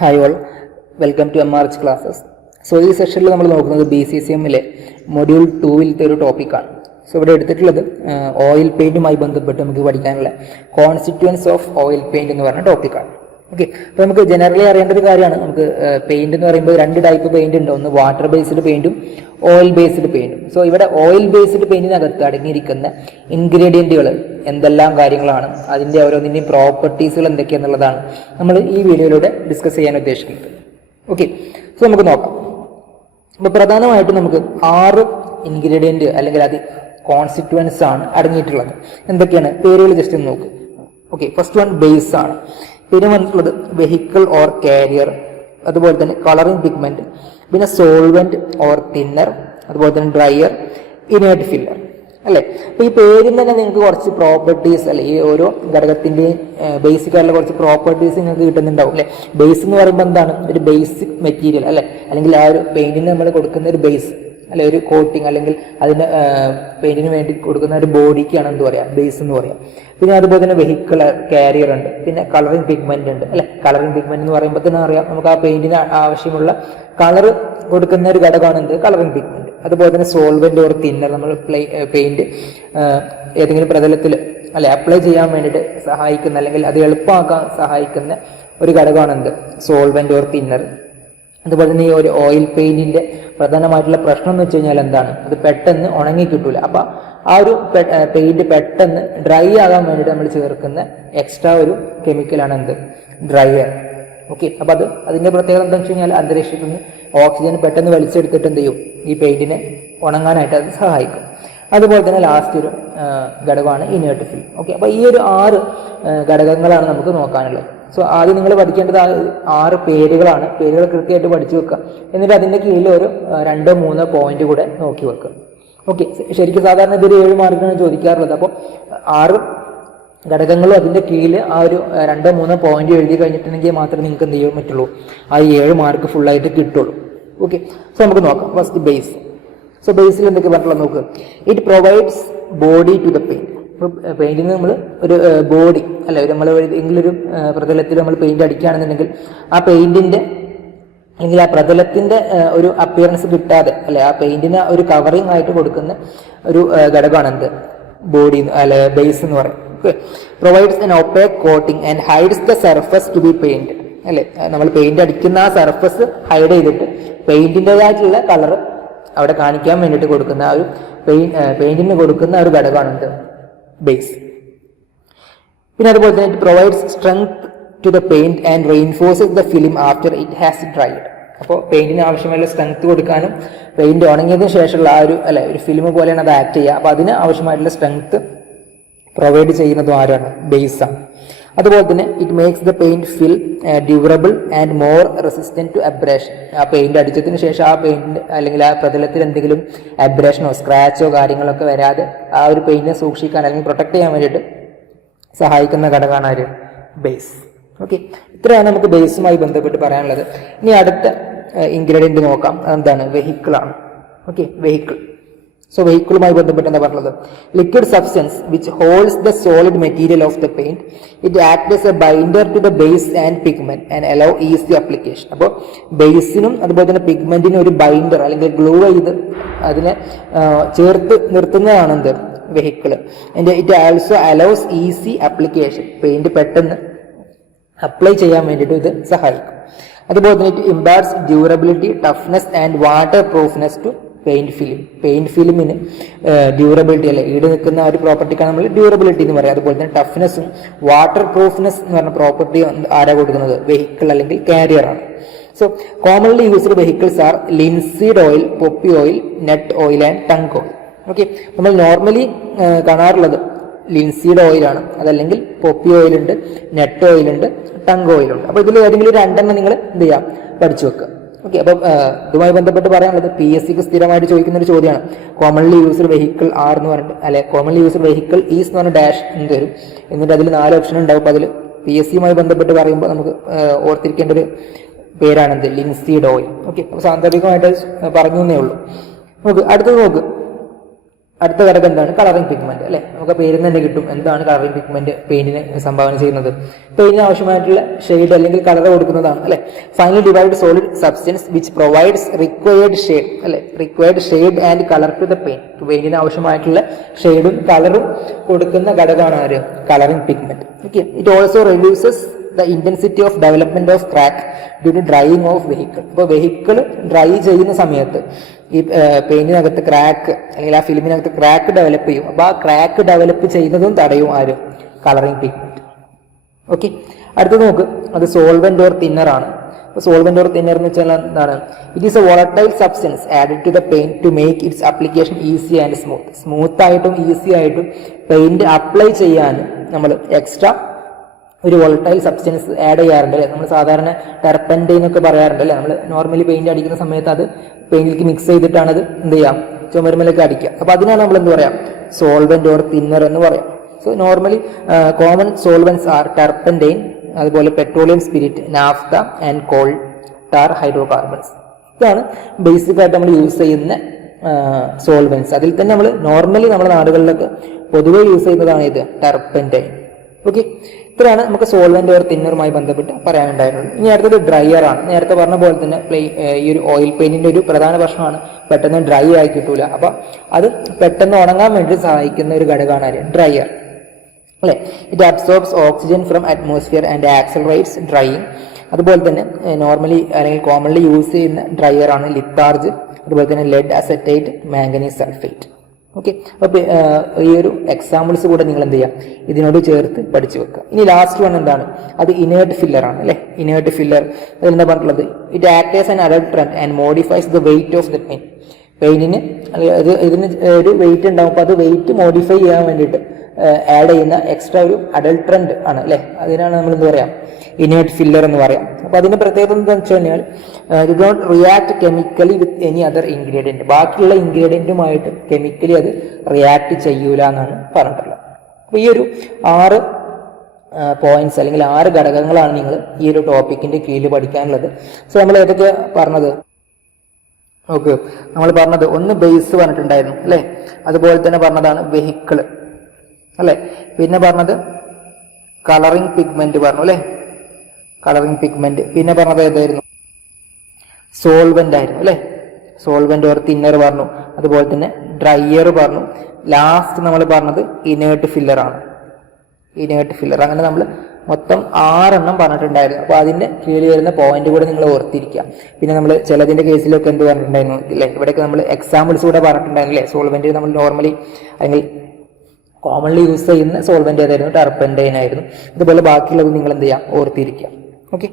Hi all, welcome to MRH classes. So ഈ സെഷനിൽ നമ്മൾ നോക്കുന്നത് BCCMലെ മൊഡ്യൂൾ 2-ത്തെ ഒരു ടോപ്പിക്കാണ്. സോ ഇവിടെ എടുത്തിട്ടുള്ളത് ഓയിൽ പെയിൻറ്റുമായി ബന്ധപ്പെട്ട് നമുക്ക് പഠിക്കാനുള്ള കോൺസ്റ്റിറ്റ്യുവൻസ് ഓഫ് ഓയിൽ പെയിൻറ്റ് എന്ന് പറഞ്ഞ ടോപ്പിക്കാണ്. ഓക്കെ, അപ്പോൾ നമുക്ക് ജനറലി അറിയേണ്ട ഒരു കാര്യമാണ്. നമുക്ക് പെയിൻറ്റ് എന്ന് പറയുമ്പോൾ രണ്ട് ടൈപ്പ് പെയിൻറ്റ് ഉണ്ട്. ഒന്ന് വാട്ടർ ബേസ്ഡ് പെയിൻറ്റും ഓയിൽ ബേസ്ഡ് പെയിൻറ്റും. സോ ഇവിടെ ഓയിൽ ബേസ്ഡ് പെയിൻറ്റിനകത്ത് അടങ്ങിയിരിക്കുന്ന ഇൻഗ്രീഡിയൻറ്റുകൾ എന്തെല്ലാം കാര്യങ്ങളാണ്, അതിൻ്റെ ഓരോന്നിൻ്റെയും പ്രോപ്പർട്ടീസുകൾ എന്തൊക്കെയാണെന്നുള്ളതാണ് നമ്മൾ ഈ വീഡിയോയിലൂടെ ഡിസ്കസ് ചെയ്യാൻ ഉദ്ദേശിക്കുന്നത്. ഓക്കെ, സോ നമുക്ക് നോക്കാം. അപ്പോൾ പ്രധാനമായിട്ടും നമുക്ക് 6 ഇൻഗ്രീഡിയൻറ്റ് അല്ലെങ്കിൽ അത് കോൺസ്റ്റിറ്റ്യുവൻസ് ആണ് അടങ്ങിയിട്ടുള്ളത്. എന്തൊക്കെയാണ് പേരുകൾ ജസ്റ്റ് ഒന്ന് നോക്ക്. ഓക്കെ, ഫസ്റ്റ് വൺ ബേസ് ആണ്. പിന്നെ വന്നിട്ടുള്ളത് വെഹിക്കിൾ ഓർ കാരിയർ, അതുപോലെ തന്നെ കളറിംഗ് പിഗ്മെന്റ്, പിന്നെ സോൾവെന്റ് ഓർ തിന്നർ, അതുപോലെ തന്നെ ഡ്രയർ, ഇനേർട്ട് ഫില്ലർ അല്ലേ. അപ്പൊ ഈ പേരിൽ തന്നെ നിങ്ങൾക്ക് കുറച്ച് പ്രോപ്പർട്ടീസ് അല്ലെ, ഈ ഓരോ ഘടകത്തിന്റെയും ബേസിക് ആയിട്ടുള്ള കുറച്ച് പ്രോപ്പർട്ടീസ് നിങ്ങൾക്ക് കിട്ടുന്നുണ്ടാവും അല്ലെ. ബേസ് എന്ന് പറയുമ്പോൾ എന്താണ്? ഒരു ബേസിക് മെറ്റീരിയൽ അല്ലെ, അല്ലെങ്കിൽ ആ ഒരു പെയിന്റിന് നമ്മൾ കൊടുക്കുന്ന ഒരു ബേസ് അല്ലെ, ഒരു കോട്ടിങ് അല്ലെങ്കിൽ അതിന് പെയിന്റിന് വേണ്ടി കൊടുക്കുന്ന ഒരു ബോഡിക്കാണ് എന്ത് പറയാം, ബേസ് എന്ന് പറയാം. പിന്നെ അതുപോലെ തന്നെ വെഹിക്കിൾ കാരിയർ ഉണ്ട്, പിന്നെ കളറിംഗ് പിഗ്മെന്റ് ഉണ്ട് അല്ലെ. കളറിംഗ് പിഗ്മെന്റ് എന്ന് പറയുമ്പോൾ തന്നെ അറിയാം, നമുക്ക് ആ പെയിന്റിന് ആവശ്യമുള്ള കളർ കൊടുക്കുന്ന ഒരു ഘടകമാണ് എന്ത്, കളറിംഗ് പിഗ്മെന്റ്. അതുപോലെ തന്നെ സോൾവെന്റ് ഓർ തിന്നർ, നമ്മൾ പെയിന്റ് ഏതെങ്കിലും പ്രതലത്തിൽ അല്ലെ അപ്ലൈ ചെയ്യാൻ വേണ്ടിയിട്ട് സഹായിക്കുന്ന അല്ലെങ്കിൽ അത് എളുപ്പമാക്കാൻ സഹായിക്കുന്ന ഒരു ഘടകമാണ് എന്ത്, സോൾവെന്റ് ഓർ തിന്നർ. അതുപോലെ തന്നെ ഈ ഒരു ഓയിൽ പെയിന്റിന്റെ പ്രധാനമായിട്ടുള്ള പ്രശ്നം എന്ന് വെച്ച് കഴിഞ്ഞാൽ എന്താണ്, അത് പെട്ടെന്ന് ഉണങ്ങി കിട്ടൂല. അപ്പൊ ആ ഒരു പെയിന്റ് പെട്ടെന്ന് ഡ്രൈ ആകാൻ വേണ്ടിയിട്ട് നമ്മൾ ചേർക്കുന്ന എക്സ്ട്രാ ഒരു കെമിക്കലാണ് എന്ത്, ഡ്രയർ. ഓക്കെ, അപ്പൊ അതിന്റെ പ്രത്യേകത എന്താണെന്ന് വെച്ച് കഴിഞ്ഞാൽ അന്തരീക്ഷത്തിൽ നിന്ന് ഓക്സിജൻ പെട്ടെന്ന് വലിച്ചെടുത്തിട്ട് എന്ത് ചെയ്യും, ഈ പെയിന്റിനെ ഉണങ്ങാനായിട്ട് അത് സഹായിക്കും. അതുപോലെ തന്നെ ലാസ്റ്റ് ഒരു ഘടകമാണ് ഇനേർട്ട് ഫിൽ. ഓക്കെ, അപ്പൊ ഈ ഒരു 6 ഘടകങ്ങളാണ് നമുക്ക് നോക്കാനുള്ളത്. സോ ആദ്യം നിങ്ങൾ പഠിക്കേണ്ടത് 6 പേരുകളാണ്. പേരുകൾ കൃത്യമായിട്ട് പഠിച്ചു വെക്കുക. എന്നിട്ട് അതിന്റെ കീഴിൽ ഒരു 2-3 പോയിന്റ് കൂടെ നോക്കി വെക്കുക. ഓക്കെ, ശരിക്കും സാധാരണ ഇതൊരു 7 മാർക്കിനാണ് ചോദിക്കാറുള്ളത്. അപ്പോൾ 6 ഘടകങ്ങളും അതിന്റെ കീഴിൽ ആ ഒരു 2-3 പോയിന്റ് എഴുതി കഴിഞ്ഞിട്ടുണ്ടെങ്കിൽ മാത്രമേ നിങ്ങൾക്ക് എന്ത് ചെയ്യാൻ പറ്റുള്ളൂ, ആ 7 മാർക്ക് ഫുള്ളായിട്ട് കിട്ടുള്ളൂ. ഓക്കെ, സോ നമുക്ക് നോക്കാം. First base. സോ ബേസിൽ എന്തൊക്കെ പറഞ്ഞിട്ടുള്ളത് നോക്കുക. It provides body to the paint. പെയിന്റിന് നമ്മൾ ഒരു ബോഡി അല്ലെ, നമ്മൾ ഏതെങ്കിലും ഒരു പ്രതലത്തിൽ നമ്മൾ പെയിന്റ് അടിക്കുകയാണെന്നുണ്ടെങ്കിൽ ആ പെയിന്റിന്റെ അല്ലെങ്കിൽ ആ പ്രതലത്തിന്റെ ഒരു അപ്പിയറൻസ് കിട്ടാതെ അല്ലെ, ആ പെയിന്റിന് ഒരു കവറിങ് ആയിട്ട് കൊടുക്കുന്ന ഒരു ഘടകമാണ് എന്ത്, ബോഡി അല്ലെ, ബേസ് എന്ന് പറയും. Provides an opaque coating and hides the surface to be painted അല്ലെ. നമ്മൾ പെയിന്റ് അടിക്കുന്ന ആ സർഫസ് ഹൈഡ് ചെയ്തിട്ട് പെയിന്റിൻ്റെതായിട്ടുള്ള കളർ അവിടെ കാണിക്കാൻ വേണ്ടിയിട്ട് കൊടുക്കുന്ന ആ ഒരു പെയിന്റിന് കൊടുക്കുന്ന ഒരു ഘടകമാണ് എന്ത്, ബേസ്. പിന്നെ അതുപോലെ തന്നെ it provides strength to the paint and reinforces the film after it has dried. അപ്പോൾ പെയിന്റിന് ആവശ്യമായ സ്ട്രെങ്ത് കൊടുക്കാനും പെയിന്റ് ഉണങ്ങിയതിനു ശേഷമുള്ള ആ ഒരു അല്ലെ ഒരു ഫിലിം പോലെയാണ് അത് ആക്ട് ചെയ്യുക. അപ്പോൾ അതിന് ആവശ്യമായിട്ടുള്ള സ്ട്രെങ്ത് പ്രൊവൈഡ് ചെയ്യുന്നതും ആരാണ്, ബേസ് ആണ്. അതുപോലെ തന്നെ it makes the paint film durable and more resistant to abrasion. ആ പെയിന്റ് അടിച്ചതിന് ശേഷം ആ പെയിന്റ് അല്ലെങ്കിൽ ആ പ്രതലത്തിൽ എന്തെങ്കിലും അബ്രേഷനോ സ്ക്രാച്ചോ കാര്യങ്ങളൊക്കെ വരാതെ ആ ഒരു പെയിന്റിനെ സൂക്ഷിക്കാൻ അല്ലെങ്കിൽ പ്രൊട്ടക്ട് ചെയ്യാൻ വേണ്ടിയിട്ട് സഹായിക്കുന്ന ഘടകമാണ് ആര്, ബേസ്. ഓക്കെ, ഇത്രയാണ് നമുക്ക് ബേസുമായി ബന്ധപ്പെട്ട് പറയാനുള്ളത്. ഇനി അടുത്ത ഇൻഗ്രീഡിയന്റ് നോക്കാം. എന്താണ്, വെഹിക്കിൾ ആണ്. Okay, vehicle. സോ വെഹിക്കിളുമായി ബന്ധപ്പെട്ട് എന്താ പറഞ്ഞത്, liquid substance which holds the solid material of the paint, it act as a binder to the base and pigment and allow easy application. അപ്പോൾ ബേസിനും അതുപോലെ തന്നെ പിഗ്മെന്റിനും ഒരു ബൈൻഡർ അല്ലെങ്കിൽ ഗ്ലൂ ചെയ്ത് അതിനെ ചേർത്ത് നിർത്തുന്നതാണ് എന്ത്, vehicle. And it also allows easy application. Paint പെട്ടെന്ന് അപ്ലൈ ചെയ്യാൻ വേണ്ടിയിട്ട് ഇത് സഹായിക്കും. അതുപോലെ തന്നെ it imparts durability, toughness and waterproofness to paint film. Paint ഫിലിമിന് ഡ്യൂറബിലിറ്റി അല്ലെ, ഈട് നിൽക്കുന്ന ഒരു പ്രോപ്പർട്ടിക്കാണ് നമ്മൾ ഡ്യൂറബിലിറ്റി എന്ന് പറയുക. അതുപോലെ തന്നെ ടഫ്നെസ്സും വാട്ടർ പ്രൂഫ്നെസ് എന്ന് പറഞ്ഞ പ്രോപ്പർട്ടി ആരാ കൊടുക്കുന്നത്, വെഹിക്കിൾ അല്ലെങ്കിൽ കാരിയർ ആണ്. So commonly used vehicles are linseed oil, poppy oil, nut oil and tung oil. Okay, നമ്മൾ നോർമലി കാണാറുള്ളത് ലിൻസീഡ് ഓയിലാണ്, അതല്ലെങ്കിൽ പൊപ്പി ഓയിലുണ്ട്, നെറ്റ് ഓയിലുണ്ട്, ടങ് ഓയിലുണ്ട്. അപ്പോൾ ഇതിൽ ഏതെങ്കിലും 2 നിങ്ങൾ എന്ത് ചെയ്യാം, പഠിച്ചു വെക്കുക. ഓക്കെ, അപ്പം ഇതുമായി ബന്ധപ്പെട്ട് പറയാനുള്ളത് PSCക്ക് സ്ഥിരമായിട്ട് ചോദിക്കുന്ന ഒരു ചോദ്യമാണ്. കോമൺലി യൂസ്ഡ് വെഹിക്കിൾ ആർ എന്ന് പറഞ്ഞിട്ട് അല്ലെ, കോമൺലി യൂസ്ഡ് വെഹിക്കിൾ ഈസ് എന്ന് പറഞ്ഞ ഡാഷ് എന്ത് വരും, എന്നിട്ട് അതിൽ 4 ഓപ്ഷൻ ഉണ്ടാവും. അപ്പോൾ അതിൽ PSCയുമായി ബന്ധപ്പെട്ട് പറയുമ്പോൾ നമുക്ക് ഓർത്തിരിക്കേണ്ട ഒരു പേരാണ് എന്ത്, ലിൻസീഡ് ഓയിൽ. ഓക്കെ, അപ്പോൾ സാന്ദർഭികമായിട്ട് പറഞ്ഞു എന്നേ ഉള്ളൂ. നോക്ക് അടുത്തത് നോക്ക്. അടുത്ത ഘടകം എന്താണ്? കളറിംഗ് പിഗ്മെന്റ് അല്ലെ. നമുക്ക് പേരിൽ തന്നെ കിട്ടും എന്താണ് കളറിംഗ് പിഗ്മെന്റ് പെയിന്റിന് സംഭാവന ചെയ്യുന്നത്. പെയിന്റിന് ആവശ്യമായിട്ടുള്ള ഷെയ്ഡ് അല്ലെങ്കിൽ കളർ കൊടുക്കുന്നതാണ് അല്ലെ. Finally divide solid substance which provides required shade അല്ലെ, required shade and colour to the paint. പെയിന്റിന് ആവശ്യമായിട്ടുള്ള ഷെയ്ഡും കളറും കൊടുക്കുന്ന ഘടകമാണ് ആര്? Colouring pigment. Okay. It also reduces the intensity of development of crack due to drying of vehicle. അപ്പോൾ vehicle dry ചെയ്യുന്ന സമയത്ത് ഈ പെയിന്റിനകത്ത് ക്രാക്ക് അല്ലെങ്കിൽ ആ ഫിലിമിനകത്ത് ക്രാക്ക് ഡെവലപ്പ് ചെയ്യും. അപ്പോൾ ആ ക്രാക്ക് ഡെവലപ്പ് ചെയ്യുന്നതും തടയും ആര്? Colouring pigment. ഓക്കെ. അടുത്തത് നോക്ക്, അത് സോൾവെന്റ് ഓർ തിന്നർ ആണ്. സോൾവെന്റ് ഓർ തിന്നർ എന്ന് വെച്ചാൽ എന്താണ്? It is a volatile substance added to the paint to make its application easy and smooth. Smooth ആയിട്ടും ഈസി ആയിട്ടും പെയിന്റ് അപ്ലൈ ചെയ്യാൻ നമ്മൾ എക്സ്ട്രാ ഒരു വോളറ്റൈൽ സബ്സ്റ്റൻസ് ആഡ് ചെയ്യാറുണ്ട് അല്ലേ. നമ്മൾ സാധാരണ ടെർപ്പൻറ്റൈൻ എന്നൊക്കെ പറയാറുണ്ട് അല്ലേ. നമ്മൾ നോർമലി പെയിന്റ് അടിക്കുന്ന സമയത്ത് അത് പെയിന്റിലേക്ക് മിക്സ് ചെയ്തിട്ടാണ് അത് എന്ത് ചെയ്യാം, ചുമരുമലൊക്കെ അടിക്കുക. അപ്പൊ അതിനാണ് നമ്മൾ എന്ത് പറയാം? സോൾവെന്റ് ഓർ തിന്നർ എന്ന് പറയാം. So normally common solvents are turpentine, അതുപോലെ petroleum spirit, naphtha and coal tar, hydrocarbons. ഇതാണ് ബേസിക് ആയിട്ട് നമ്മൾ യൂസ് ചെയ്യുന്ന സോൾവെന്റ്സ്. അതിൽ തന്നെ നമ്മൾ നോർമലി നമ്മുടെ നാടുകളിലൊക്കെ പൊതുവെ യൂസ് ചെയ്യുന്നതാണ് ഇത് ടെർപ്പൻറ്റൈൻ. ഓക്കെ. ഇത്രയാണ് നമുക്ക് സോൾവെന്റ് ഓർ തിന്നറുമായി ബന്ധപ്പെട്ട് പറയാനുണ്ടായിരുന്നത്. ഇനി അടുത്തത് ഡ്രയർ ആണ്. നേരത്തെ പറഞ്ഞ പോലെ തന്നെ ഈ ഒരു ഓയിൽ പെയിന്റിന്റെ ഒരു പ്രധാന പ്രശ്നമാണ് പെട്ടെന്ന് ഡ്രൈ ആയി കിട്ടൂല. അപ്പൊ അത് പെട്ടെന്ന് ഉണങ്ങാൻ വേണ്ടി സഹായിക്കുന്ന ഒരു ഘടകമാണ് ഡ്രയർ അല്ലെ. It absorbs oxygen from atmosphere and accelerates drying. അതുപോലെ തന്നെ നോർമലി അല്ലെങ്കിൽ കോമൺലി യൂസ് ചെയ്യുന്ന ഡ്രയർ ആണ് ലിത്താർജ്, അതുപോലെ തന്നെ lead acetate, manganese sulphate. Okay. അപ്പോൾ ഈ ഒരു എക്സാമ്പിൾസ് കൂടെ നിങ്ങൾ എന്ത് ചെയ്യുക, ഇതിനോട് ചേർത്ത് പഠിച്ചു വെക്കുക. ഇനി ലാസ്റ്റ് വൺ എന്താണ്? അത് ഇനേർട്ട് ഫില്ലർ ആണ് അല്ലെ. ഇനേർട്ട് ഫില്ലർ അതിലെന്താ പറഞ്ഞിട്ടുള്ളത്? It act as an adulterant and modifies the weight of the paint. പെയിന്റിന് ഇതിന് ഒരു വെയിറ്റ് ഉണ്ടാവും. അപ്പോൾ അത് വെയിറ്റ് മോഡിഫൈ ചെയ്യാൻ വേണ്ടിയിട്ട് ആഡ് ചെയ്യുന്ന എക്സ്ട്രാ ഒരു അഡൾട്രന്റ് ആണ് അല്ലെ. അതിനാണ് നമ്മൾ എന്ത് പറയാം? ഇനേർട്ട് ഫില്ലർ എന്ന് പറയാം. അപ്പൊ അതിന്റെ പ്രത്യേകത എന്താണെന്ന് വെച്ച് കഴിഞ്ഞാൽ do not react chemically with any other ingredient. ബാക്കിയുള്ള ഇൻഗ്രീഡിയന്റുമായിട്ട് കെമിക്കലി അത് റിയാക്ട് ചെയ്യൂല എന്നാണ് പറഞ്ഞിട്ടുള്ളത്. അപ്പൊ ഈ ഒരു 6 പോയിന്റ്സ് അല്ലെങ്കിൽ 6 ഘടകങ്ങളാണ് നിങ്ങൾ ഈ ഒരു ടോപ്പിക്കിന്റെ കീഴിൽ പഠിക്കാനുള്ളത്. സോ നമ്മൾ ഏതൊക്കെ പറഞ്ഞത്? ഓക്കെ. നമ്മൾ പറഞ്ഞത് ഒന്ന് ബേസ് പറഞ്ഞിട്ടുണ്ടായിരുന്നു അല്ലെ. അതുപോലെ തന്നെ പറഞ്ഞതാണ് വെഹിക്കിള് അല്ലെ. പിന്നെ പറഞ്ഞത് കളറിംഗ് പിഗ്മെന്റ് പറഞ്ഞു അല്ലെ, കളറിംഗ് പിഗ്മെന്റ്. പിന്നെ പറഞ്ഞത് ഏതായിരുന്നു? സോൾവെന്റ് ആയിരുന്നു അല്ലെ. സോൾവെന്റ് ഓർ തിന്നർ പറഞ്ഞു. അതുപോലെ തന്നെ ഡ്രയർ പറഞ്ഞു. ലാസ്റ്റ് നമ്മൾ പറഞ്ഞത് ഇനേർട്ട് ഫില്ലർ ആണ്. Inert filler. അങ്ങനെ നമ്മൾ മൊത്തം 6 എണ്ണം പറഞ്ഞിട്ടുണ്ടായിരുന്നു. അപ്പൊ അതിന്റെ കീഴിൽ വരുന്ന പോയിന്റ് കൂടെ നിങ്ങൾ ഓർത്തിരിക്കുക. പിന്നെ നമ്മൾ ചിലതിന്റെ കേസിലൊക്കെ എന്ത് പറഞ്ഞിട്ടുണ്ടായിരുന്നു അല്ലെ, ഇവിടെയൊക്കെ നമ്മൾ എക്സാമ്പിൾസ് കൂടെ പറഞ്ഞിട്ടുണ്ടായിരുന്നു അല്ലെ. സോൾവെന്റ് നമ്മൾ നോർമലി അല്ലെങ്കിൽ കോമൺലി യൂസ് ചെയ്യുന്ന സോൾവെന്റ് ഏതായിരുന്നു? ടെർപ്പൻറ്റൈൻ ആയിരുന്നു. അതുപോലെ ബാക്കിയുള്ളത് നിങ്ങൾ എന്ത് ചെയ്യാം, ഓർത്തിരിക്കുക. ഓക്കെ.